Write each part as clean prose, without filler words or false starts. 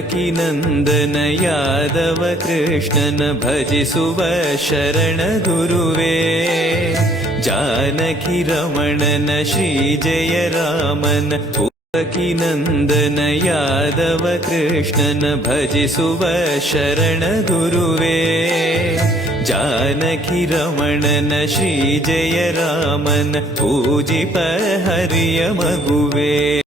ದೇವಕಿ ನಂದನ ಯಾದವ ಕೃಷ್ಣನ ಭಜಿಸುವ ಶರಣ ಗುರುವೇ. ಜಾನಕಿ ರಮಣನ ಶ್ರೀ ಜಯ ರಾಮನ ದೇವಕಿ ನಂದನ ಯಾದವ ಕೃಷ್ಣನ ಭಜಿಸುವ ಶರಣ ಗುರುವೇ. ಜಾನಕಿ ರಮಣನ ಶ್ರೀ ಜಯ ರಾಮನ ಪೂಜಿಪ ಹರಿಯ ಮಗುವೇ.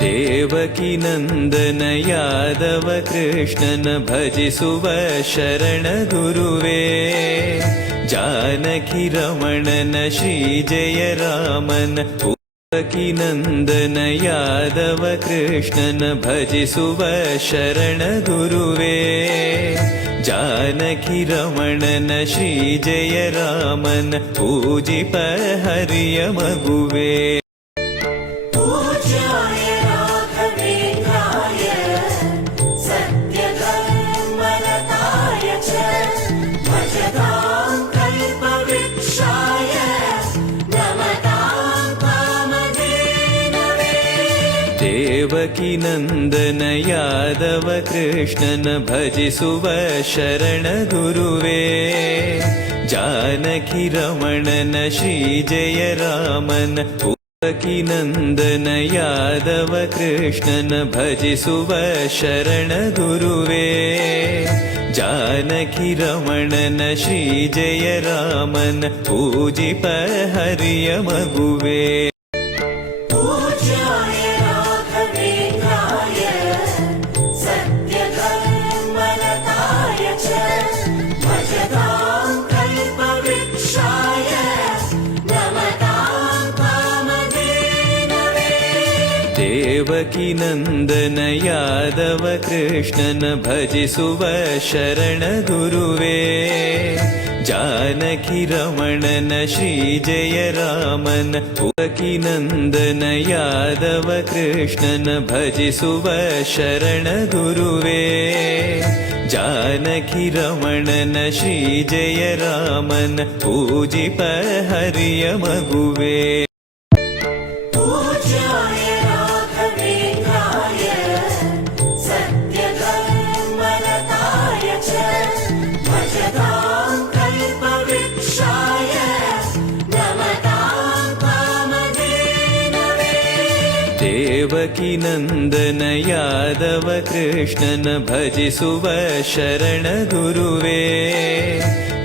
ದೇವಕಿ ನಂದನ ಯಾದವ ಕೃಷ್ಣನ ಭಜಿಸುವ ಶರಣ ಗುರುವೇ. ಜಾನಕಿ ರಮಣನ ಶ್ರೀ ಜಯ ರಾಮನ ದೇವಕಿ ನಂದನ ಯಾದವ ಕೃಷ್ಣನ ಭಜಿಸುವ ಶರಣ ಗುರುವೇ. ಜಾನಕಿ ರಮಣನ ಶ್ರೀ ಜಯ ರಾಮನ ಪೂಜಿಪ ಹರಿಯ ಮಗುವೇ. ದೇವಕಿ ನಂದನ ಯಾದವ ಕೃಷ್ಣನ ಭಜಿಸುವ ಶರಣ ಗುರುವೇ. ಜಾನಕಿ ರಮಣನ ಶ್ರೀ ಜಯ ರಾಮನ ದೇವಕಿ ನಂದನ ಯಾದವ ಕೃಷ್ಣನ ಭಜಿಸುವ ಶರಣ ಗುರುವೇ. ಜಾನಕಿ ರಮಣನ ಶ್ರೀ ಜಯ ರಾಮನ ಪೂಜಿಪ ಹರಿಯ ಮಗುವೇ. ದೇವಕಿ ನಂದನ ಯಾದವ ಕೃಷ್ಣನ ಭಜಿಸುವ ಶರಣ ಗುರುವೇ. ಜಾನಕಿ ರಮಣನ ಶ್ರೀ ಜಯ ರಾಮನ ದೇವಕಿ ನಂದನ ಯಾದವ ಕೃಷ್ಣನ ಭಜಿಸುವ ಶರಣ ಗುರುವೇ. ಜಾನಕಿ ರಮಣನ ಶ್ರೀ ಜಯ ರಾಮನ ಪೂಜಿಪ ಹರಿಯ ಮಗುವೇ. ದೇವಕಿ ನಂದನ ಯಾದವ ಕೃಷ್ಣನ ಭಜಿಸುವ ಶರಣ ಗುರುವೇ.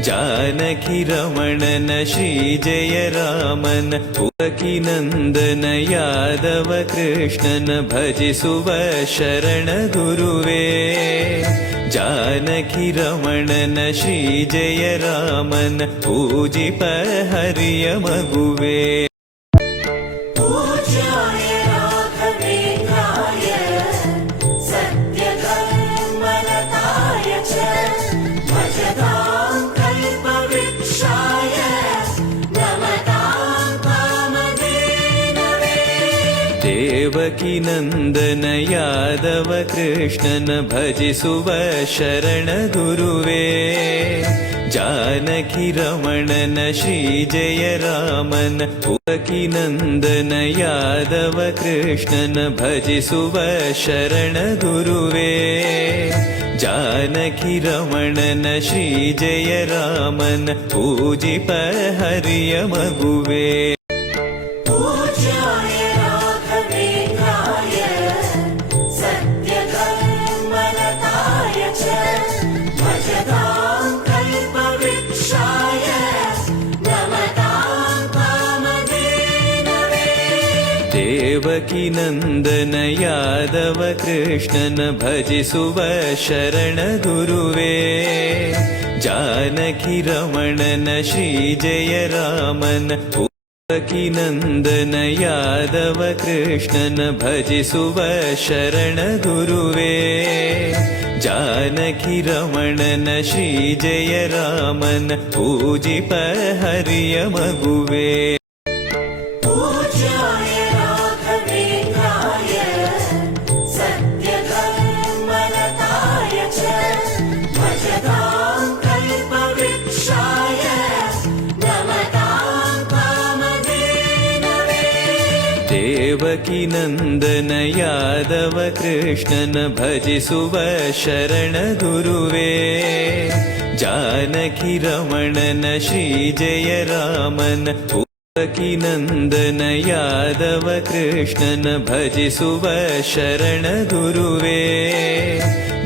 ಜಾನಕಿ ರಮಣನ ಶ್ರೀ ಜಯ ರಾಮನ ದೇವಕಿ ನಂದನ ಯಾದವ ಕೃಷ್ಣನ ಭಜಿಸುವ ಶರಣ ಗುರುವೇ. ಜಾನಕಿ ರಮಣನ ಶ್ರೀ ಜಯ ರಾಮನ ಪೂಜಿಪ ಹರಿಯ ಮಗುವೇ. ದೇವಕಿ ನಂದನ ಯಾದವ ಕೃಷ್ಣನ ಭಜಿಸುವ ಶರಣ ಗುರುವೇ. ಜಾನಕಿ ರಮಣನ ಶ್ರೀ ಜಯ ರಾಮನ ದೇವಕಿ ನಂದನ ಯಾದವ ಕೃಷ್ಣನ ಭಜಿಸುವ ಶರಣ ಗುರುವೇ. ಜಾನಕಿ ರಮಣನ ಶ್ರೀ ಜಯ ರಾಮನ ಪೂಜಿಪ ಹರಿಯ ಮಗುವೇ. ದೇವಕಿ ನಂದನ ಯಾದವ ಕೃಷ್ಣನ ಭಜಿಸುವ ಶರಣ ಗುರುವೇ. ಜಾನಕಿ ರಮಣನ ಶ್ರೀ ಜಯ ರಾಮನ ದೇವಕಿ ನಂದನ ಯಾದವ ಕೃಷ್ಣನ ಭಜಿಸುವ ಶರಣ ಗುರುವೇ. ಜಾನಕಿ ರಮಣನ ಶ್ರೀ ಜಯ ರಾಮನ ಪೂಜಿಪ ಹರಿಯ ಮಗುವೇ. Set ದೇವಕಿ ನಂದನ ಯಾದವ ಕೃಷ್ಣನ ಭಜಿಸುವ ಶರಣ ಗುರುವೇ. ಜಾನಕಿ ರಮಣನ ಶ್ರೀ ಜಯ ರಾಮನ ದೇವಕಿ ನಂದನ ಯಾದವ ಕೃಷ್ಣನ ಭಜಿಸುವ ಶರಣ ಗುರುವೇ.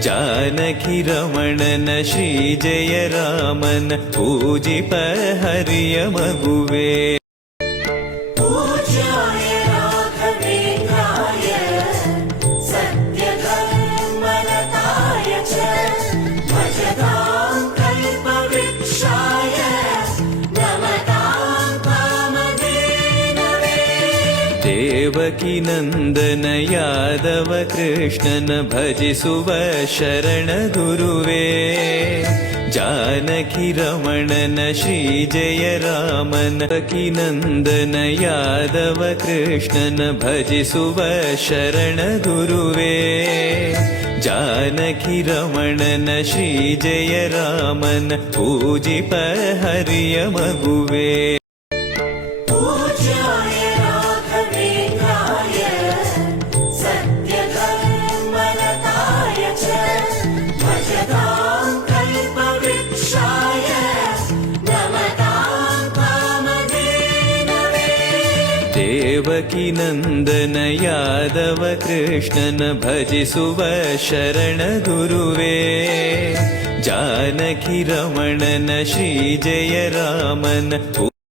ಜಾನಕಿ ರಮಣನ ಶ್ರೀ ಜಯ ರಾಮನ ಪೂಜಿಪ ಹರಿಯ ಮಗುವೇ. ದೇವಕಿ ನಂದನ ಯಾದವ ಕೃಷ್ಣನ ಭಜಿಸುವ ಶರಣ ಗುರುವೇ. ಜಾನಕಿ ರಮಣನ ಶ್ರೀ ಜಯ ರಾಮನ ದೇವಕಿ ನಂದನ ಯಾದವ ಕೃಷ್ಣನ ಭಜಿಸುವ ಶರಣ ಗುರುವೇ. ಜಾನಕಿ ರಮಣನ ಶ್ರೀ ಜಯ ರಾಮನ ಪೂಜಿಪ ಹರಿಯ ಮಗುವೇ. ದೇವಕಿ ನಂದನ ಯಾದವ ಕೃಷ್ಣನ ಭಜಿಸುವ ಶರಣ ಗುರುವೇ. ಜಾನಕಿ ರಮಣನ ಶ್ರೀ ಜಯ ರಾಮನ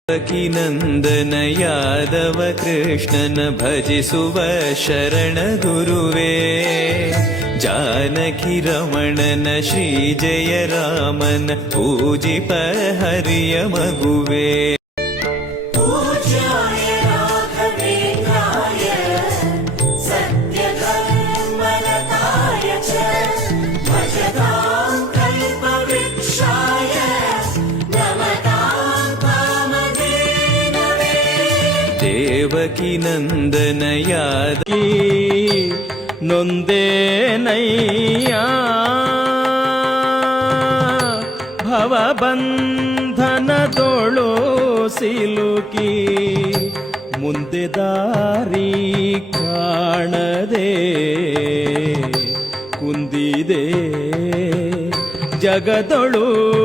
ದೇವಕಿ ನಂದನ ಯಾದವ ಕೃಷ್ಣನ ಭಜಿಸುವ ಶರಣ ಗುರುವೇ. ಜಾನಕಿ ರಮಣನ ಶ್ರೀ ಜಯ ರಾಮನ ಪೂಜಿಪ ಹರಿಯ ಮಗುವೇ. ದೇವಕಿ ನಂದನ ಯಾದವ ನೊಂದೇನಯ್ಯ ಭವಬಂಧನದೊಳು ಸಿಲುಕಿ ಮುಂದೆ ದಾರಿ ಕಾಣದೆ ಕುಂದಿದೆ ಜಗದೊಳು